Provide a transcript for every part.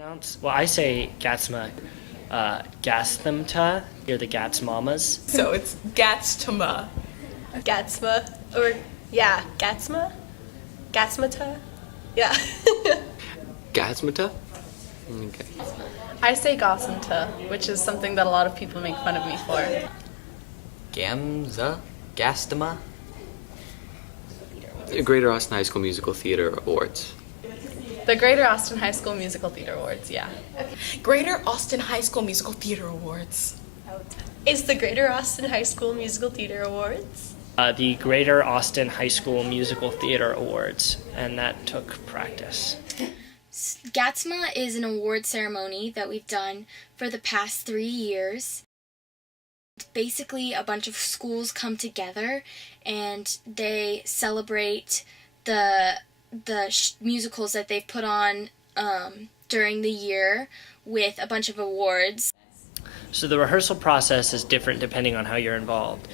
Pronounce? Well, I say GAHSMTA, GAHSMTA. You're the GAHS mamas. So it's GAHSMTA. GAHSMTA, or yeah, GAHSMTA? GAHSMTA? Yeah. GAHSMTA? Okay. I say GAHSMTA, which is something that a lot of people make fun of me for. GAHSMTA? Greater Austin High School Musical Theater Awards. The Greater Austin High School Musical Theater Awards, yeah. Greater Austin High School Musical Theater Awards. It's the Greater Austin High School Musical Theater Awards. The Greater Austin High School Musical Theater Awards, and that took practice. GAHSMTA is an award ceremony that we've done for the past 3 years. Basically, a bunch of schools come together and they celebrate the musicals that they've put on during the year with a bunch of awards. So the rehearsal process is different depending on how you're involved.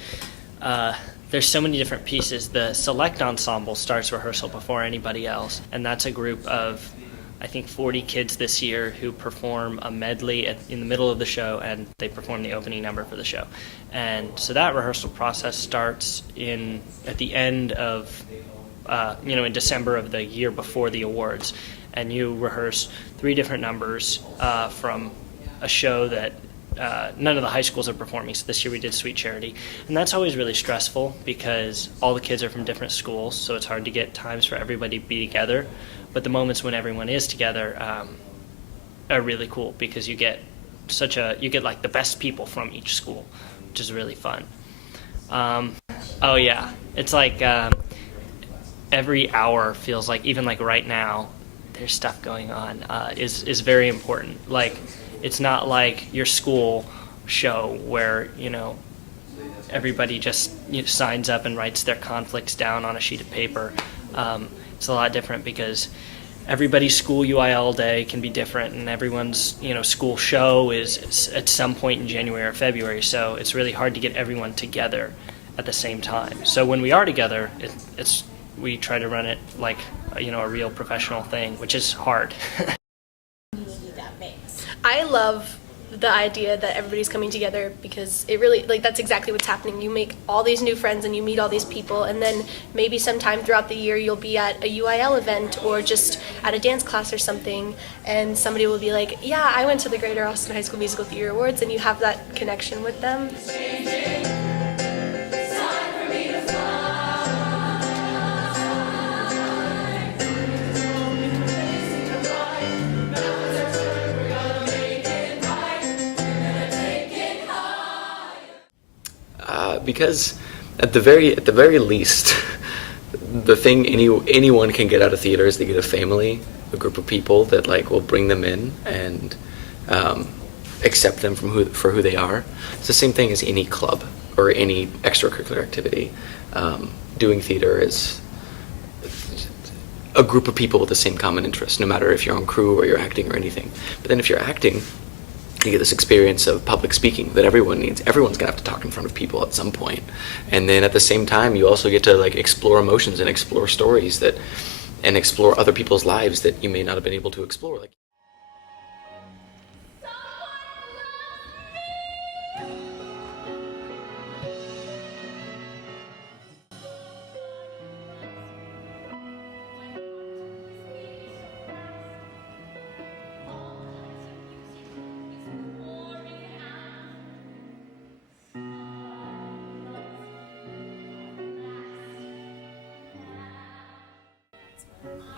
There's so many different pieces. The select ensemble starts rehearsal before anybody else, and that's a group of, I think, 40 kids this year who perform a medley in the middle of the show, and they perform the opening number for the show. And so that rehearsal process starts at the end of, in December of the year before the awards, and you rehearse 3 different numbers from a show that none of the high schools are performing. So this year we did Sweet Charity, and that's always really stressful because all the kids are from different schools, so it's hard to get times for everybody to be together. But the moments when everyone is together are really cool because you get like the best people from each school, which is really fun. Oh yeah, it's like every hour feels like, even like right now, there's stuff going on, is very important. Like, it's not like your school show where, everybody just signs up and writes their conflicts down on a sheet of paper. It's a lot different because everybody's school UIL day can be different, and everyone's school show is at some point in January or February, so it's really hard to get everyone together at the same time. So when we are together, we try to run it like a real professional thing, which is hard. I love the idea that everybody's coming together because it really, that's exactly what's happening. You make all these new friends and you meet all these people, and then maybe sometime throughout the year you'll be at a UIL event or just at a dance class or something, and somebody will be like, yeah, I went to the Greater Austin High School Musical Theater Awards, and you have that connection with them. Because at the very least, the thing anyone can get out of theater is they get a family, a group of people that will bring them in and accept them for who they are. It's the same thing as any club or any extracurricular activity. Doing theater is a group of people with the same common interest, no matter if you're on crew or you're acting or anything. But then if you're acting, you get this experience of public speaking that everyone needs. Everyone's gonna have to talk in front of people at some point. And then at the same time, you also get to explore emotions and explore stories and explore other people's lives that you may not have been able to explore.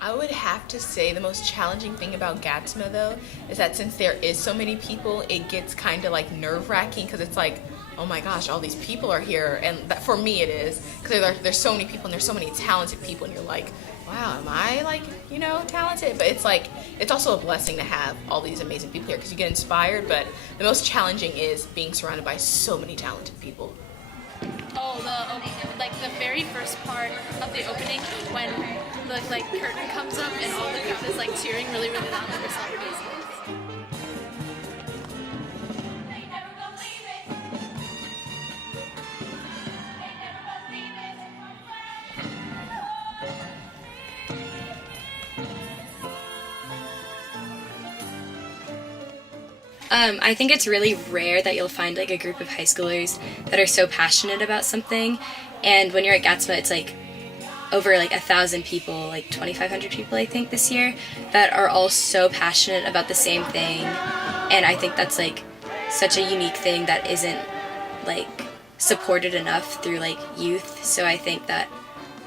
I would have to say the most challenging thing about GAHSMTA, though, is that since there is so many people, it gets kind of nerve-wracking because it's like, oh my gosh, all these people are here, and for me it is, because there's so many people and there's so many talented people, and you're like, wow, am I talented? But it's also a blessing to have all these amazing people here because you get inspired. But the most challenging is being surrounded by so many talented people. Oh, the very first part of the opening when the curtain comes up and all the crowd is cheering really, really loud for celebrities. I think it's really rare that you'll find like a group of high schoolers that are so passionate about something. And when you're at GAHSMTA, it's like over like 1,000 people, like 2,500 people I think this year, that are all so passionate about the same thing. And I think that's like such a unique thing that isn't like supported enough through like youth. So I think that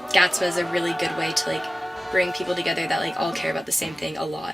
GAHSMTA is a really good way to like bring people together that like all care about the same thing a lot.